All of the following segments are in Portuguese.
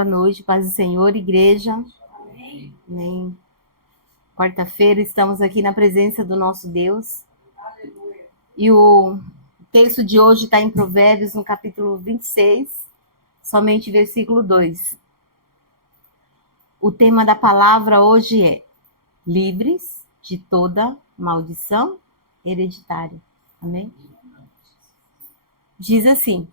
boa noite, paz do Senhor, igreja. Amém. Quarta-feira estamos aqui na presença do nosso Deus. Aleluia. E o texto de hoje está em Provérbios, no capítulo 26, somente versículo 2. O tema da palavra hoje é livres de toda maldição hereditária. Amém? Diz assim: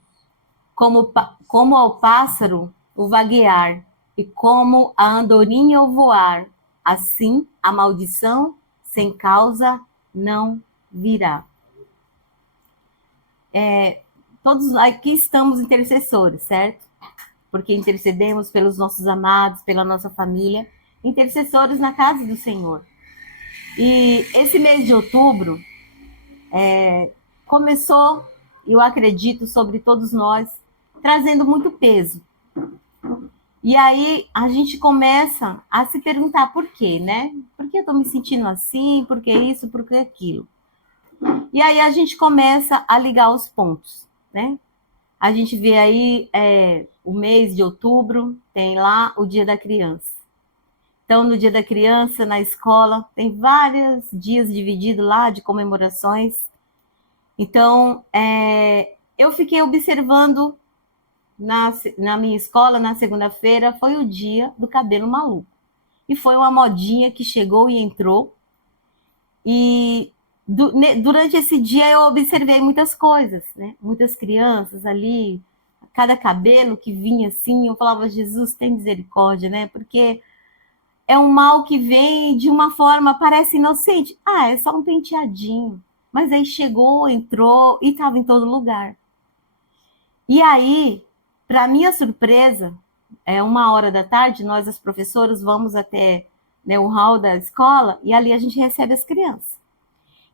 como ao pássaro o vaguear, e como a andorinha o voar, assim a maldição sem causa não virá. Todos aqui estamos intercessores, certo? Porque intercedemos pelos nossos amados, pela nossa família, intercessores na casa do Senhor. E esse mês de outubro começou, eu acredito, sobre todos nós, trazendo muito peso. E aí a gente começa a se perguntar por quê, né? Por que eu estou me sentindo assim? Por que isso? Por que aquilo? E aí a gente começa a ligar os pontos, né? A gente vê aí o mês de outubro, tem lá o Dia da Criança. Então, no Dia da Criança, na escola, tem vários dias divididos lá de comemorações. Então, eu fiquei observando na minha escola, na segunda-feira, foi o dia do cabelo maluco. E foi uma modinha que chegou e entrou. E durante esse dia eu observei muitas coisas, né? Muitas crianças ali, cada cabelo que vinha assim, eu falava, Jesus, tem misericórdia, né? Porque é um mal que vem de uma forma, parece inocente. Ah, é só um penteadinho. Mas aí chegou, entrou e estava em todo lugar. E aí, para minha surpresa, 13h, nós, as professoras, vamos até o hall da escola e ali a gente recebe as crianças.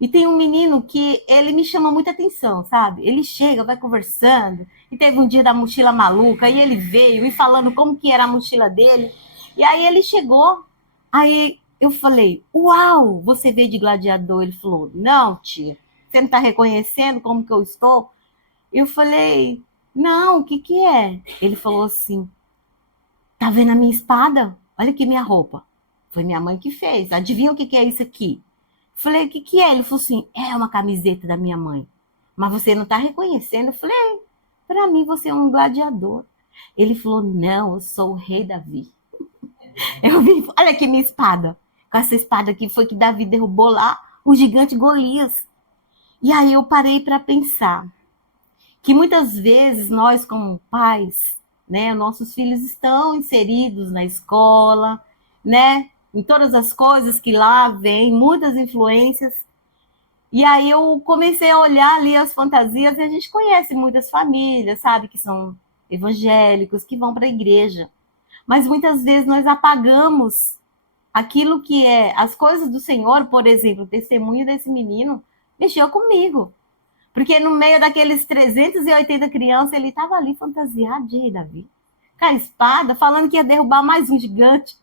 E tem um menino que ele me chama muita atenção, sabe? Ele chega, vai conversando, e teve um dia da mochila maluca, e ele veio me falando como que era a mochila dele. E aí ele chegou, aí eu falei, uau, você veio de gladiador? Ele falou, não, tia, você não está reconhecendo como que eu estou? Eu falei, não, o que é? Ele falou assim, tá vendo a minha espada? Olha aqui minha roupa. Foi minha mãe que fez. Adivinha o que é isso aqui? Falei, o que é? Ele falou assim, é uma camiseta da minha mãe. Mas você não tá reconhecendo? Eu falei, para mim você é um gladiador. Ele falou, não, eu sou o rei Davi. Eu vi, olha aqui minha espada. Com essa espada aqui foi que Davi derrubou lá o gigante Golias. E aí eu parei para pensar que muitas vezes nós, como pais, né, nossos filhos estão inseridos na escola, né, em todas as coisas que lá vêm, muitas influências. E aí eu comecei a olhar ali as fantasias e a gente conhece muitas famílias, sabe, que são evangélicos, que vão para a igreja. Mas muitas vezes nós apagamos aquilo que é as coisas do Senhor. Por exemplo, o testemunho desse menino mexeu comigo. Porque no meio daqueles 380 crianças, ele estava ali fantasiado de rei Davi. Com a espada, falando que ia derrubar mais um gigante.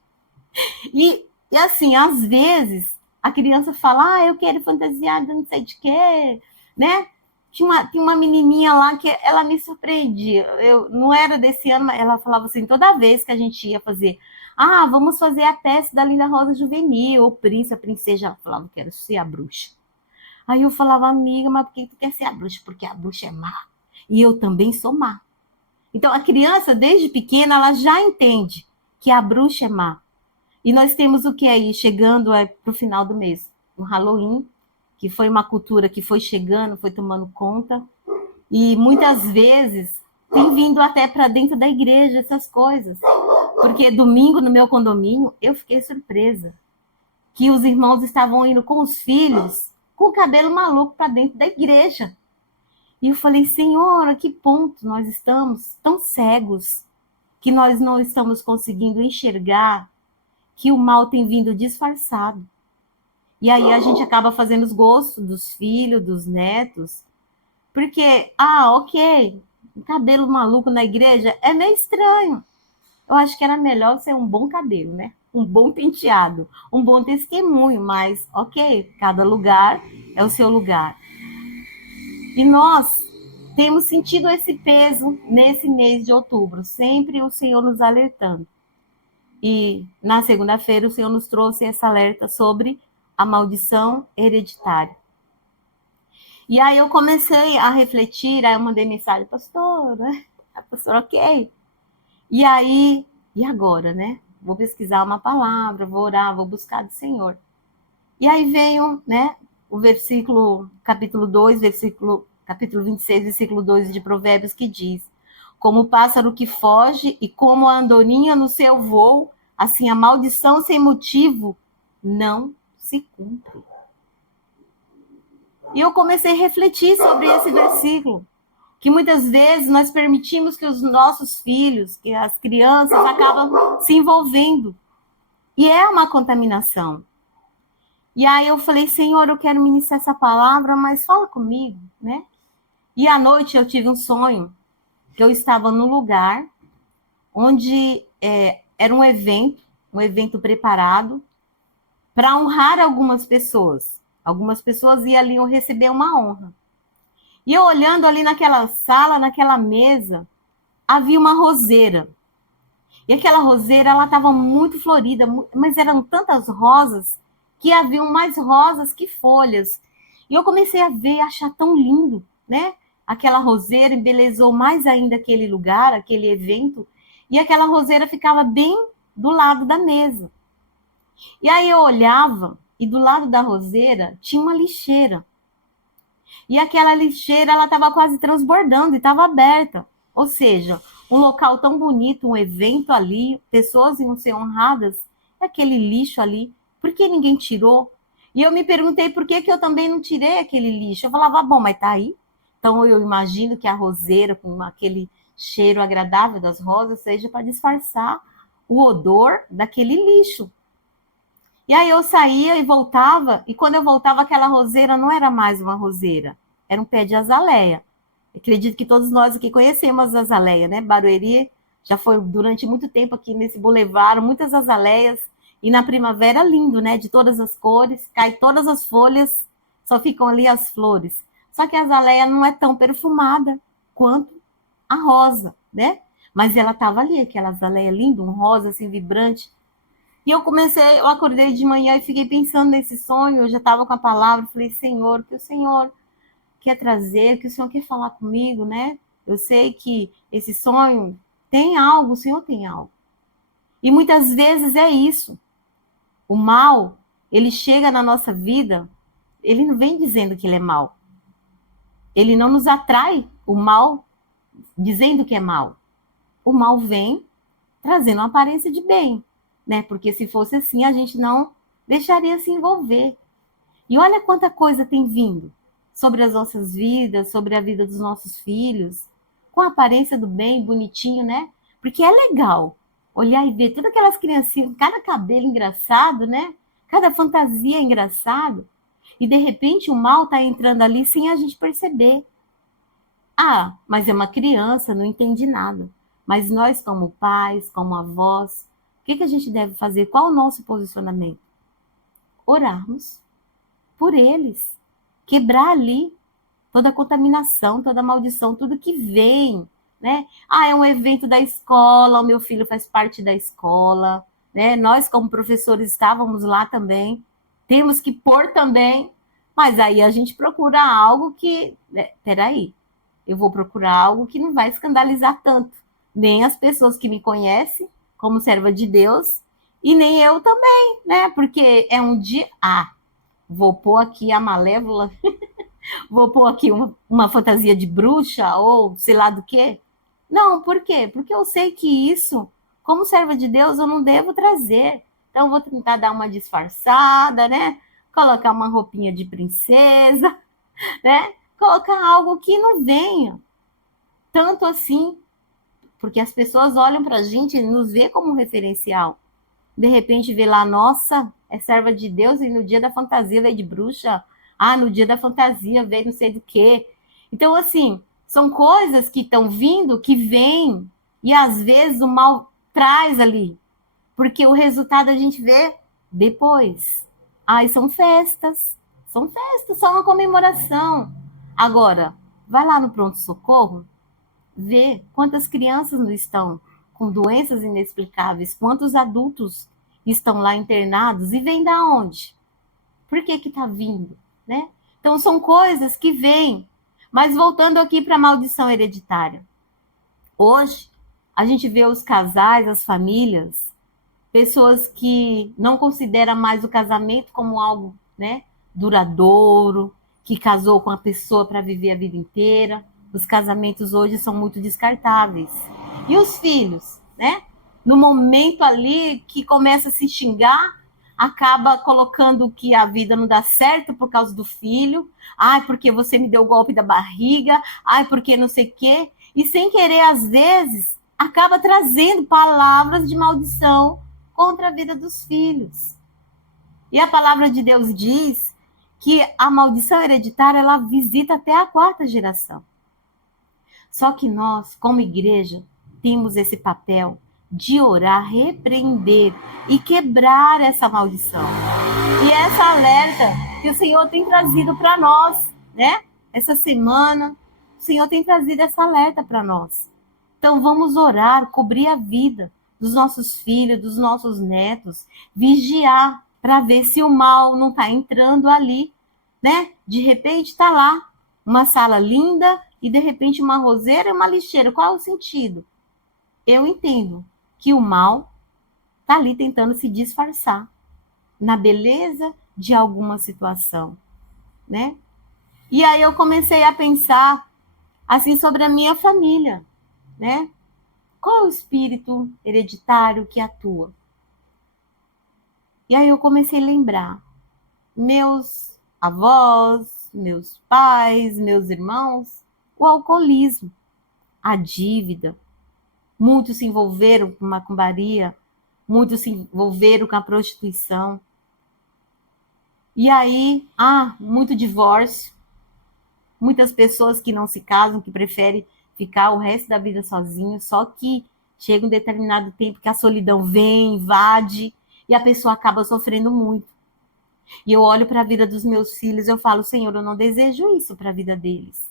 E assim, às vezes, a criança fala, eu quero fantasiar de não sei de quê, né? Tinha uma menininha lá que ela me surpreendia. Eu não era desse ano, mas ela falava assim, toda vez que a gente ia fazer, vamos fazer a peça da Linda Rosa Juvenil, o príncipe, a princesa, ela falava, quero ser a bruxa. Aí eu falava, amiga, mas por que tu quer ser a bruxa? Porque a bruxa é má. E eu também sou má. Então, a criança, desde pequena, ela já entende que a bruxa é má. E nós temos o que aí, chegando para o final do mês? O Halloween, que foi uma cultura que foi chegando, foi tomando conta. E muitas vezes tem vindo até para dentro da igreja essas coisas. Porque domingo, no meu condomínio, eu fiquei surpresa. Que os irmãos estavam indo com os filhos com o cabelo maluco para dentro da igreja. E eu falei, Senhor, a que ponto nós estamos tão cegos que nós não estamos conseguindo enxergar que o mal tem vindo disfarçado. E aí a gente acaba fazendo os gostos dos filhos, dos netos, porque, ok, um cabelo maluco na igreja é meio estranho. Eu acho que era melhor ser um bom cabelo, né? Um bom penteado, um bom testemunho, mas ok, cada lugar é o seu lugar. E nós temos sentido esse peso nesse mês de outubro, sempre o Senhor nos alertando. E na segunda-feira o Senhor nos trouxe essa alerta sobre a maldição hereditária. E aí eu comecei a refletir, aí eu mandei mensagem, pastor, né? A pastora, ok. E aí, e agora, né? Vou pesquisar uma palavra, vou orar, vou buscar do Senhor. E aí veio, né, o versículo, capítulo 2, capítulo 26, versículo 2 de Provérbios, que diz: como o pássaro que foge e como a andorinha no seu voo, assim a maldição sem motivo não se cumpre. E eu comecei a refletir sobre esse versículo, que muitas vezes nós permitimos que os nossos filhos, que as crianças acabam se envolvendo. E é uma contaminação. E aí eu falei, Senhor, eu quero ministrar essa palavra, mas fala comigo, né? E à noite eu tive um sonho, que eu estava num lugar onde era um evento preparado para honrar algumas pessoas. Algumas pessoas iam ali receber uma honra. E eu olhando ali naquela sala, naquela mesa, havia uma roseira. E aquela roseira, ela estava muito florida, mas eram tantas rosas que haviam mais rosas que folhas. E eu comecei a ver, a achar tão lindo, né? Aquela roseira embelezou mais ainda aquele lugar, aquele evento, e aquela roseira ficava bem do lado da mesa. E aí eu olhava, e do lado da roseira tinha uma lixeira. E aquela lixeira, ela estava quase transbordando e estava aberta. Ou seja, um local tão bonito, um evento ali, pessoas iam ser honradas, aquele lixo ali, por que ninguém tirou? E eu me perguntei por que eu também não tirei aquele lixo. Eu falava, bom, mas tá aí. Então eu imagino que a roseira, com aquele cheiro agradável das rosas, seja para disfarçar o odor daquele lixo. E aí eu saía e voltava, e quando eu voltava, aquela roseira não era mais uma roseira, era um pé de azaleia. Acredito que todos nós aqui conhecemos a azaleia, né? Barueri já foi durante muito tempo aqui nesse bulevar, muitas azaleias, e na primavera lindo, né? De todas as cores, cai todas as folhas, só ficam ali as flores. Só que a azaleia não é tão perfumada quanto a rosa, né? Mas ela estava ali, aquela azaleia linda, um rosa assim vibrante. E eu acordei de manhã e fiquei pensando nesse sonho, eu já estava com a palavra, falei, Senhor, que o Senhor quer trazer, que o Senhor quer falar comigo, né? Eu sei que esse sonho tem algo, o Senhor tem algo. E muitas vezes é isso. O mal, ele chega na nossa vida, ele não vem dizendo que ele é mal. Ele não nos atrai, o mal, dizendo que é mal. O mal vem trazendo uma aparência de bem, né? Porque se fosse assim, a gente não deixaria se envolver. E olha quanta coisa tem vindo sobre as nossas vidas, sobre a vida dos nossos filhos, com a aparência do bem, bonitinho, né? Porque é legal olhar e ver todas aquelas criancinhas, cada cabelo engraçado, né? Cada fantasia engraçado. E de repente o mal está entrando ali sem a gente perceber. Ah, mas é uma criança, não entende nada. Mas nós, como pais, como avós, o que a gente deve fazer? Qual o nosso posicionamento? Orarmos por eles. Quebrar ali toda a contaminação, toda a maldição, tudo que vem, né? Ah, é um evento da escola, o meu filho faz parte da escola, né? Nós, como professores, estávamos lá também. Temos que pôr também, mas aí a gente procura algo que, né? Peraí, eu vou procurar algo que não vai escandalizar tanto, nem as pessoas que me conhecem como serva de Deus, e nem eu também, né? Porque é um dia, vou pôr aqui a malévola, vou pôr aqui uma fantasia de bruxa ou sei lá do quê. Não, por quê? Porque eu sei que isso, como serva de Deus, eu não devo trazer. Então, eu vou tentar dar uma disfarçada, né? Colocar uma roupinha de princesa, né? Colocar algo que não venha tanto assim, porque as pessoas olham para a gente e nos vê como um referencial. De repente vê lá, nossa, é serva de Deus e no dia da fantasia veio de bruxa. Ah, no dia da fantasia veio não sei do quê. Então, assim, são coisas que estão vindo, que vêm, e às vezes o mal traz ali, porque o resultado a gente vê depois. São festas, só uma comemoração. Agora, Vai lá no pronto-socorro, vê quantas crianças não estão com doenças inexplicáveis, quantos adultos estão lá internados e vêm da onde? Por que está vindo? Né? Então, são coisas que vêm. Mas voltando aqui para a maldição hereditária. Hoje, a gente vê os casais, as famílias, pessoas que não consideram mais o casamento como algo, né, duradouro, que casou com a pessoa para viver a vida inteira. Os casamentos hoje são muito descartáveis. E os filhos, né? No momento ali que começa a se xingar, acaba colocando que a vida não dá certo por causa do filho. Ai, porque você me deu o golpe da barriga. Ai, porque não sei o quê. E sem querer, às vezes, acaba trazendo palavras de maldição contra a vida dos filhos. E a palavra de Deus diz que a maldição hereditária ela visita até a 4ª geração. Só que nós, como igreja, temos esse papel de orar, repreender e quebrar essa maldição. E essa alerta que o Senhor tem trazido para nós, né? Essa semana, o Senhor tem trazido essa alerta para nós. Então vamos orar, cobrir a vida dos nossos filhos, dos nossos netos, vigiar para ver se o mal não está entrando ali, né? De repente está lá uma sala linda e de repente uma roseira e uma lixeira. Qual é o sentido? Eu entendo que o mal está ali tentando se disfarçar na beleza de alguma situação, né? E aí eu comecei a pensar assim sobre a minha família, né? Qual é o espírito hereditário que atua? E aí eu comecei a lembrar meus avós, meus pais, meus irmãos, o alcoolismo, a dívida. Muitos se envolveram com macumbaria, muitos se envolveram com a prostituição. E aí, muito divórcio, muitas pessoas que não se casam, que preferem ficar o resto da vida sozinho, só que chega um determinado tempo que a solidão vem, invade, e a pessoa acaba sofrendo muito. E eu olho para a vida dos meus filhos, eu falo, Senhor, eu não desejo isso para a vida deles.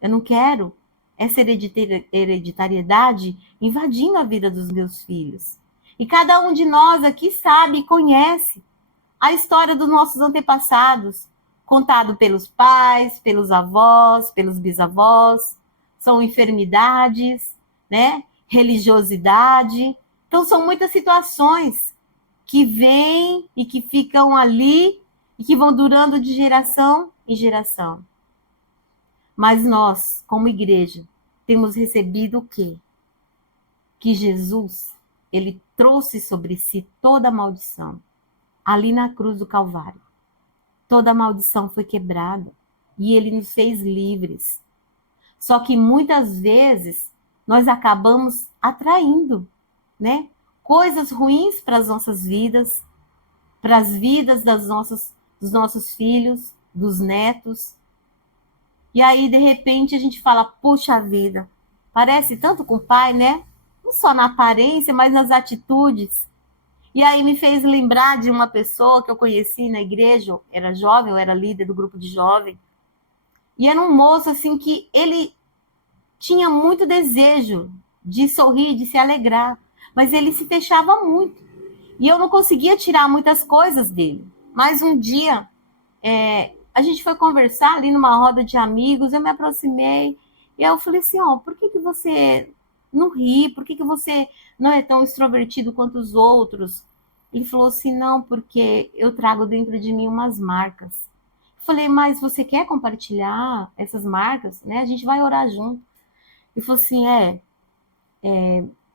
Eu não quero essa hereditariedade invadindo a vida dos meus filhos. E cada um de nós aqui sabe e conhece a história dos nossos antepassados, contado pelos pais, pelos avós, pelos bisavós. São enfermidades, né? Religiosidade. Então, são muitas situações que vêm e que ficam ali e que vão durando de geração em geração. Mas nós, como igreja, temos recebido o quê? Que Jesus, ele trouxe sobre si toda a maldição. Ali na cruz do Calvário. Toda a maldição foi quebrada. E ele nos fez livres. Só que muitas vezes nós acabamos atraindo, né? Coisas ruins para as nossas vidas, para as vidas dos nossos filhos, dos netos. E aí, de repente, a gente fala, puxa vida, parece tanto com o pai, né? Não só na aparência, mas nas atitudes. E aí me fez lembrar de uma pessoa que eu conheci na igreja, eu era jovem, eu era líder do grupo de jovem. E era um moço, assim, que ele tinha muito desejo de sorrir, de se alegrar, mas ele se fechava muito. E eu não conseguia tirar muitas coisas dele. Mas um dia, a gente foi conversar ali numa roda de amigos, eu me aproximei, e eu falei assim, por que você não ri? Por que você não é tão extrovertido quanto os outros? Ele falou assim, não, porque eu trago dentro de mim umas marcas. Eu falei, mas você quer compartilhar essas marcas? Né? A gente vai orar junto. Ele falou assim,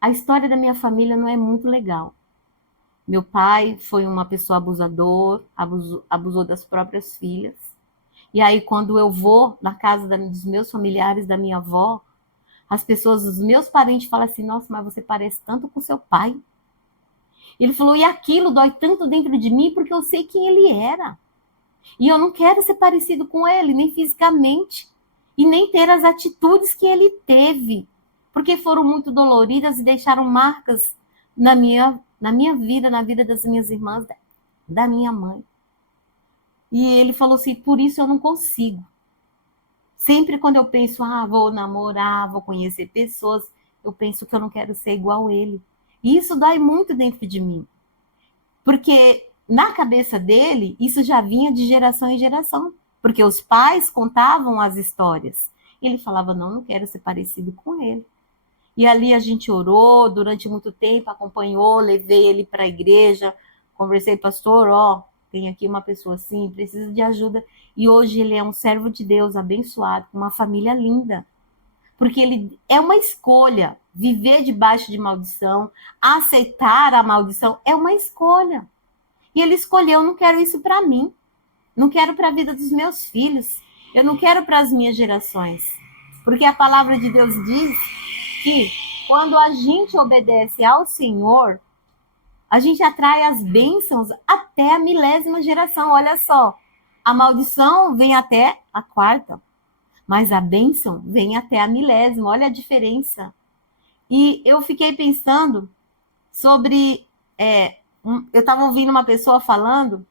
a história da minha família não é muito legal. Meu pai foi uma pessoa abusador, abusou das próprias filhas. E aí, quando eu vou na casa dos meus familiares, da minha avó, as pessoas, os meus parentes falam assim, nossa, mas você parece tanto com seu pai. Ele falou, e aquilo dói tanto dentro de mim porque eu sei quem ele era. E eu não quero ser parecido com ele, nem fisicamente, e nem ter as atitudes que ele teve, porque foram muito doloridas e deixaram marcas na minha vida, na vida das minhas irmãs, da minha mãe. E ele falou assim, por isso eu não consigo Sempre quando eu penso, vou namorar, vou conhecer pessoas, eu penso que eu não quero ser igual ele. E isso dói muito dentro de mim. Porque na cabeça dele, isso já vinha de geração em geração. Porque os pais contavam as histórias. E ele falava, não quero ser parecido com ele. E ali a gente orou durante muito tempo, acompanhou, levei ele para a igreja, conversei, pastor, tem aqui uma pessoa assim, precisa de ajuda. E hoje ele é um servo de Deus, abençoado, com uma família linda. Porque ele é uma escolha. Viver debaixo de maldição, aceitar a maldição, é uma escolha. E ele escolheu, não quero isso para mim. Não quero para a vida dos meus filhos. Eu não quero para as minhas gerações. Porque a palavra de Deus diz que quando a gente obedece ao Senhor, a gente atrai as bênçãos até a 1000ª geração. Olha só, a maldição vem até a 4ª, mas a bênção vem até a 1000ª. Olha a diferença. E eu fiquei pensando sobre... eu estava ouvindo uma pessoa falando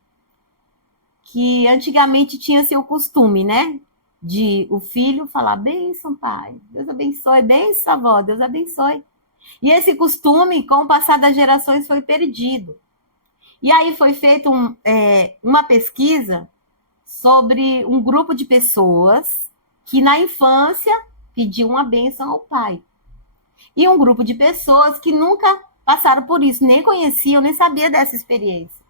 que antigamente tinha-se o costume, né? De o filho falar, bênção, pai, Deus abençoe, bênção, avó, Deus abençoe. E esse costume, com o passar das gerações, foi perdido. E aí foi feita uma pesquisa sobre um grupo de pessoas que na infância pediam uma bênção ao pai. E um grupo de pessoas que nunca passaram por isso, nem conheciam, nem sabiam dessa experiência.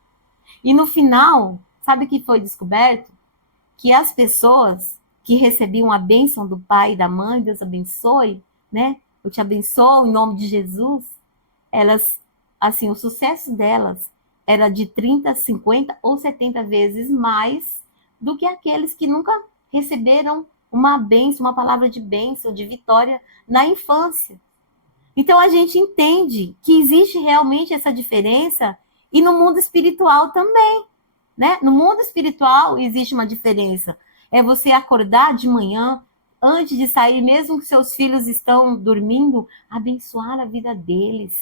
E no final, sabe o que foi descoberto? Que as pessoas que recebiam a bênção do pai e da mãe, Deus abençoe, né? Eu te abençoo em nome de Jesus. Elas, assim, o sucesso delas era de 30, 50 ou 70 vezes mais do que aqueles que nunca receberam uma bênção, uma palavra de bênção, de vitória na infância. Então a gente entende que existe realmente essa diferença e no mundo espiritual também, né? No mundo espiritual existe uma diferença. É você acordar de manhã, antes de sair, mesmo que seus filhos estão dormindo, abençoar a vida deles,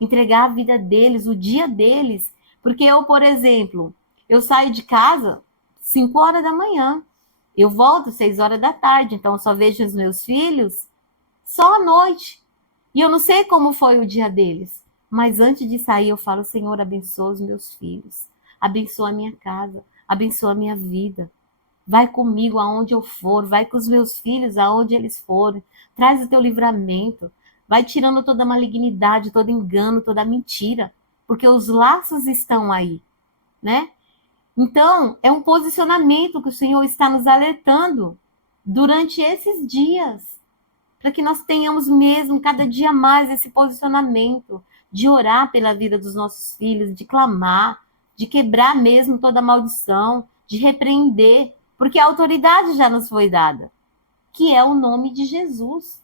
entregar a vida deles, o dia deles. Porque eu, por exemplo, eu saio de casa 5 horas da manhã, eu volto 6 horas da tarde, então eu só vejo os meus filhos só à noite. E eu não sei como foi o dia deles, mas antes de sair eu falo, Senhor, abençoa os meus filhos, abençoa a minha casa, abençoa a minha vida. Vai comigo aonde eu for, vai com os meus filhos aonde eles forem, traz o teu livramento, vai tirando toda a malignidade, todo engano, toda a mentira, porque os laços estão aí, né? Então, é um posicionamento que o Senhor está nos alertando durante esses dias, para que nós tenhamos mesmo cada dia mais esse posicionamento de orar pela vida dos nossos filhos, de clamar, de quebrar mesmo toda maldição, de repreender, porque a autoridade já nos foi dada, que é o nome de Jesus.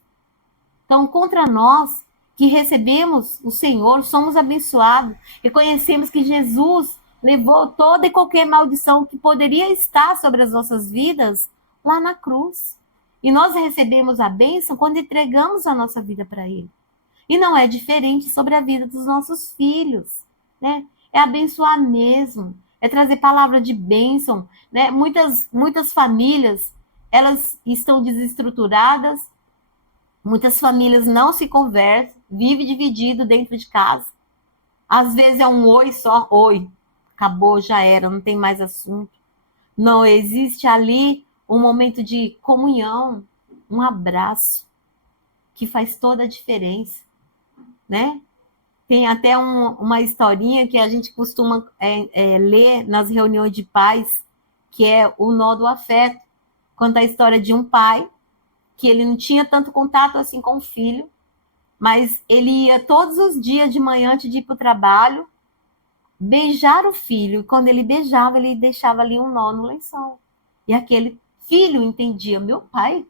Então, contra nós que recebemos o Senhor, somos abençoados, reconhecemos que Jesus levou toda e qualquer maldição que poderia estar sobre as nossas vidas lá na cruz. E nós recebemos a bênção quando entregamos a nossa vida para Ele. E não é diferente sobre a vida dos nossos filhos, né? É abençoar mesmo, é trazer palavra de bênção, né? Muitas famílias, elas estão desestruturadas, muitas famílias não se conversam, vive dividido dentro de casa. Às vezes é um oi só, oi, acabou, já era, não tem mais assunto. Não existe ali um momento de comunhão, um abraço, que faz toda a diferença, né? Tem até uma historinha que a gente costuma ler nas reuniões de pais, que é o nó do afeto. Conta a história de um pai que ele não tinha tanto contato assim com o filho, mas ele ia todos os dias de manhã antes de ir para o trabalho, beijar o filho, e quando ele beijava, ele deixava ali um nó no lençol. E aquele filho entendia, meu pai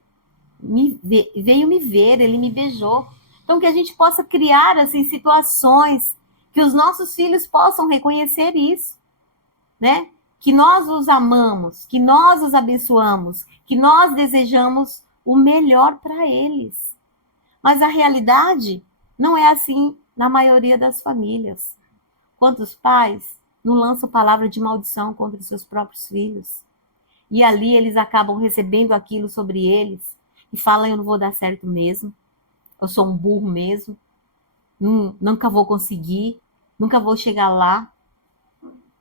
veio me ver, ele me beijou. Então, que a gente possa criar assim, situações que os nossos filhos possam reconhecer isso, né? Que nós os amamos, que nós os abençoamos, que nós desejamos o melhor para eles. Mas a realidade não é assim na maioria das famílias. Quantos pais não lançam palavra de maldição contra os seus próprios filhos? e ali eles acabam recebendo aquilo sobre eles e falam: eu não vou dar certo mesmo, eu sou um burro mesmo, nunca vou conseguir, nunca vou chegar lá.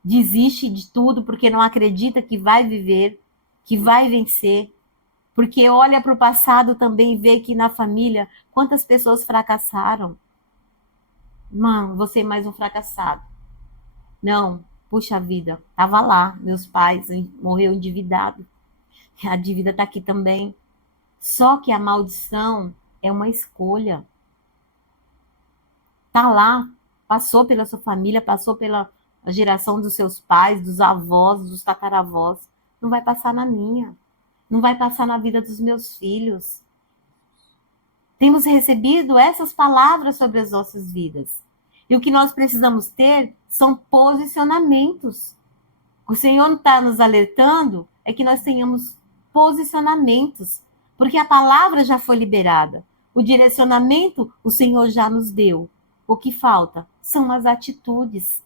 Desiste de tudo porque não acredita que vai viver, que vai vencer, porque olha para o passado também e vê que na família quantas pessoas fracassaram. Mano, você é mais um fracassado. Não, puxa vida, tava lá, meus pais morreu endividado. A dívida está aqui também. Só que a maldição é uma escolha. Tá lá, passou pela sua família, passou pela geração dos seus pais, dos avós, dos tataravós. Não vai passar na minha. Não vai passar na vida dos meus filhos. Temos recebido essas palavras sobre as nossas vidas. E o que nós precisamos ter são posicionamentos. O Senhor está nos alertando é que nós tenhamos posicionamentos, porque a palavra já foi liberada. O direcionamento o Senhor já nos deu. O que falta são as atitudes.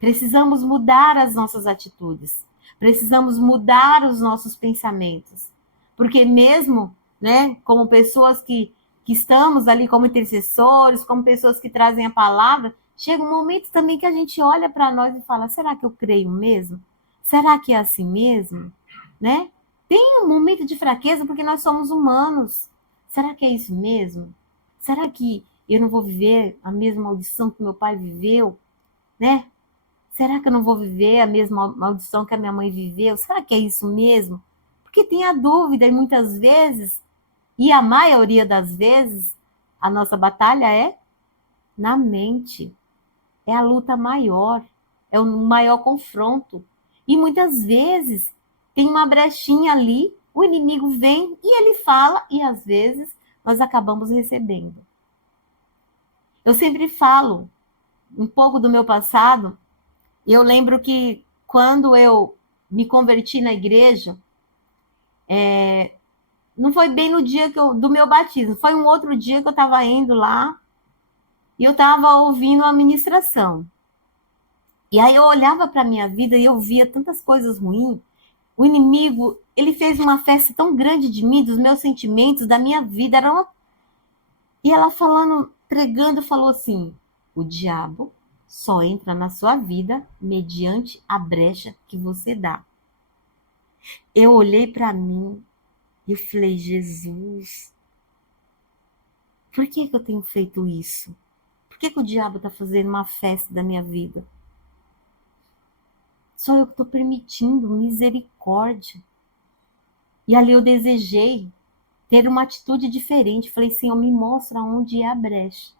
Precisamos mudar as nossas atitudes. Precisamos mudar os nossos pensamentos. Porque mesmo, né, como pessoas que estamos ali como intercessores, como pessoas que trazem a palavra, chega um momento também que a gente olha para nós e fala: será que eu creio mesmo? Será que é assim mesmo? Né? Tem um momento de fraqueza porque nós somos humanos. Será que é isso mesmo? Será que eu não vou viver a mesma maldição que meu pai viveu? Né? Será que eu não vou viver a mesma maldição que a minha mãe viveu? Será que é isso mesmo? Porque tem a dúvida e muitas vezes, e a maioria das vezes, a nossa batalha é na mente. É a luta maior, é o maior confronto. E muitas vezes tem uma brechinha ali, o inimigo vem e ele fala, e às vezes nós acabamos recebendo. Eu sempre falo um pouco do meu passado, e eu lembro que quando eu me converti na igreja, não foi bem no dia do meu batismo, foi um outro dia que eu estava indo lá e eu estava ouvindo a ministração. E aí eu olhava para a minha vida e eu via tantas coisas ruins. O inimigo, ele fez uma festa tão grande de mim, dos meus sentimentos, da minha vida. E ela falando, pregando, falou assim: o diabo só entra na sua vida mediante a brecha que você dá. Eu olhei para mim e eu falei: Jesus, por que eu tenho feito isso? Por que o diabo está fazendo uma festa da minha vida? Só eu que estou permitindo, misericórdia. E ali eu desejei ter uma atitude diferente. Falei: Senhor, me mostra onde é a brecha,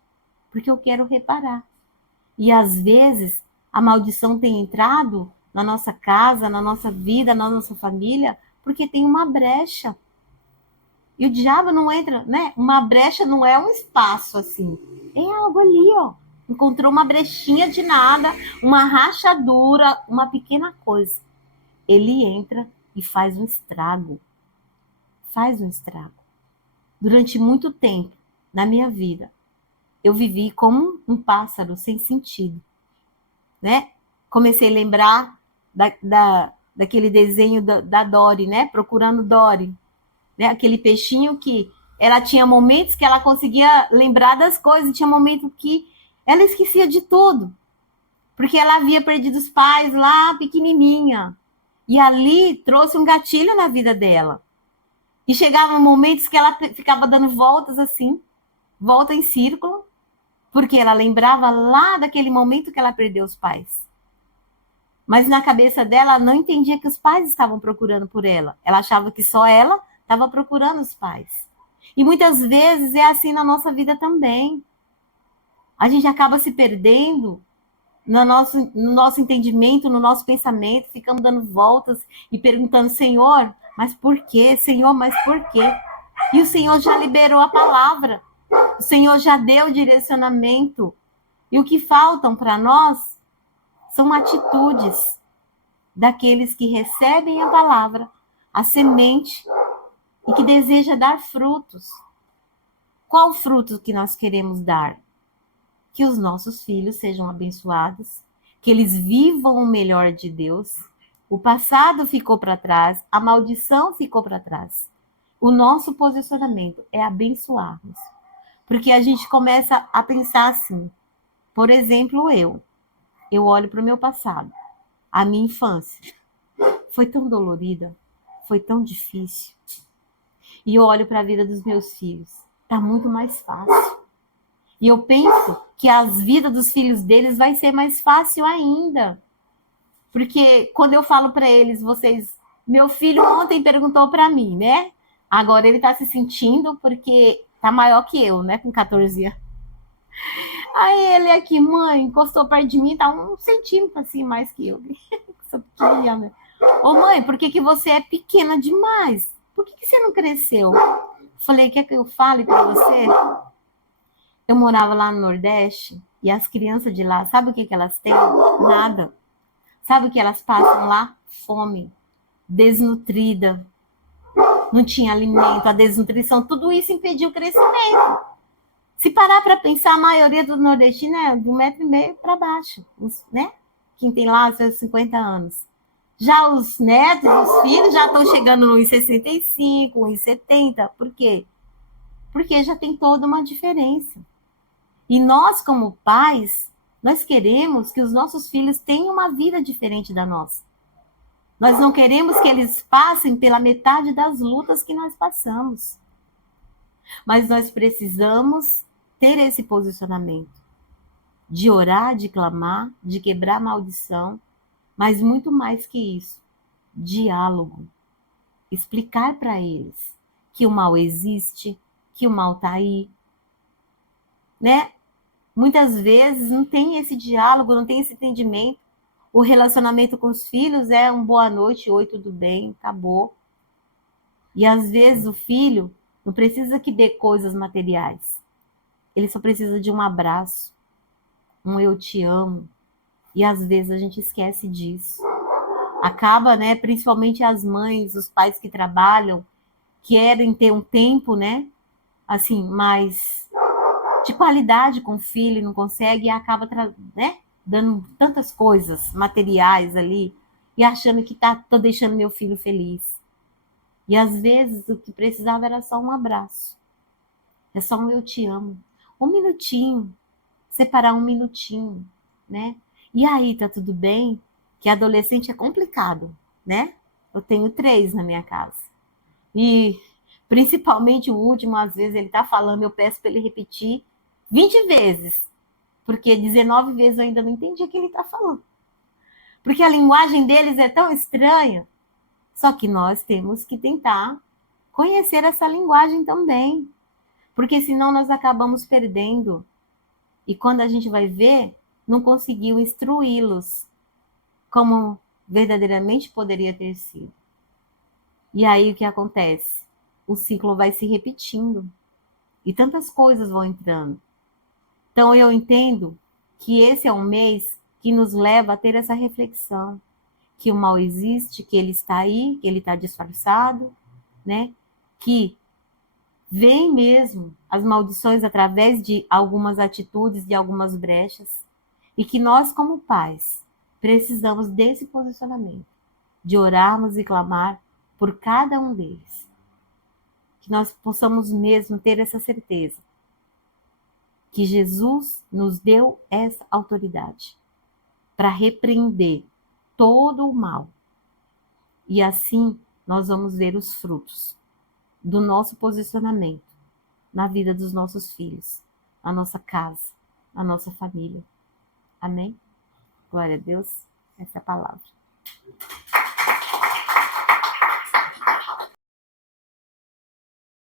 porque eu quero reparar. E às vezes a maldição tem entrado na nossa casa, na nossa vida, na nossa família, porque tem uma brecha. E o diabo não entra, né? Uma brecha não é um espaço assim. É algo ali, ó. Encontrou uma brechinha de nada, uma rachadura, uma pequena coisa. Ele entra e faz um estrago. Faz um estrago. Durante muito tempo na minha vida, eu vivi como um pássaro sem sentido, né? Comecei a lembrar daquele desenho da Dory, né? Procurando Dory, né? Aquele peixinho que ela tinha momentos que ela conseguia lembrar das coisas, e tinha momentos que ela esquecia de tudo, porque ela havia perdido os pais lá pequenininha, e ali trouxe um gatilho na vida dela. E chegavam momentos que ela ficava dando voltas assim, volta em círculo, porque ela lembrava lá daquele momento que ela perdeu os pais. Mas na cabeça dela, ela não entendia que os pais estavam procurando por ela. Ela achava que só ela estava procurando os pais. E muitas vezes é assim na nossa vida também. A gente acaba se perdendo no nosso entendimento, no nosso pensamento, ficamos dando voltas e perguntando: Senhor, mas por quê? Senhor, mas por quê? E o Senhor já liberou a palavra. O Senhor já deu o direcionamento. E o que faltam para nós são atitudes daqueles que recebem a palavra, a semente, e que deseja dar frutos. Qual fruto que nós queremos dar? Que os nossos filhos sejam abençoados, que eles vivam o melhor de Deus, O passado ficou para trás, a maldição ficou para trás. O nosso posicionamento é abençoarmos. Porque a gente começa a pensar assim, por exemplo, eu olho para o meu passado, a minha infância. Foi tão dolorida, foi tão difícil. E eu olho para a vida dos meus filhos, está muito mais fácil. E eu penso que a vida dos filhos deles vai ser mais fácil ainda. Porque quando eu falo para eles, meu filho ontem perguntou para mim, né? Agora ele está se sentindo porque tá maior que eu, né? Com 14 anos. Aí ele aqui, mãe, encostou perto de mim, tá 1 centímetro assim mais que eu. Sou pequena. Ô mãe, por que você é pequena demais? Por que você não cresceu? Falei, quer que eu fale para você? Eu morava lá no Nordeste e as crianças de lá, sabe o que elas têm? Nada. Sabe o que elas passam lá? Fome, desnutrida, não tinha alimento, a desnutrição, tudo isso impediu o crescimento. Se parar para pensar, a maioria do nordestino é de 1,5 m para baixo, né? Quem tem lá seus 50 anos. Já os netos, os filhos, já estão chegando no 1,65 m, 1,70 m. Por quê? Porque já tem toda uma diferença. E nós, como pais, nós queremos que os nossos filhos tenham uma vida diferente da nossa. Nós não queremos que eles passem pela metade das lutas que nós passamos. Mas nós precisamos ter esse posicionamento de orar, de clamar, de quebrar maldição, mas muito mais que isso, diálogo. Explicar para eles que o mal existe, que o mal está aí, né? Muitas vezes não tem esse diálogo, não tem esse entendimento. O relacionamento com os filhos é um boa noite, oi, tudo bem, acabou. E às vezes o filho não precisa que dê coisas materiais. Ele só precisa de um abraço, um eu te amo. E às vezes a gente esquece disso. Acaba, né, principalmente as mães, os pais que trabalham, querem ter um tempo, né, assim, mais de qualidade com o filho, não consegue e acaba, né, dando tantas coisas materiais ali e achando que tô deixando meu filho feliz. E às vezes o que precisava era só um abraço. É só um eu te amo. 1 minutinho. Separar 1 minutinho, né? E aí, tá tudo bem? Que adolescente é complicado, né? Eu tenho 3 na minha casa. E principalmente o último, às vezes ele tá falando, eu peço para ele repetir 20 vezes. Porque 19 vezes eu ainda não entendi o que ele tá falando. Porque a linguagem deles é tão estranha. Só que nós temos que tentar conhecer essa linguagem também. Porque senão nós acabamos perdendo. E quando a gente vai ver, não conseguiu instruí-los como verdadeiramente poderia ter sido. E aí o que acontece? O ciclo vai se repetindo. E tantas coisas vão entrando. Então eu entendo que esse é um mês que nos leva a ter essa reflexão. Que o mal existe, que ele está aí, que ele está disfarçado, né? Que vem mesmo as maldições através de algumas atitudes, de algumas brechas, e que nós, como pais, precisamos desse posicionamento, de orarmos e clamar por cada um deles. Que nós possamos mesmo ter essa certeza que Jesus nos deu essa autoridade para repreender todo o mal. E assim nós vamos ver os frutos do nosso posicionamento na vida dos nossos filhos, na nossa casa, na nossa família. Amém? Glória a Deus. Essa é a palavra.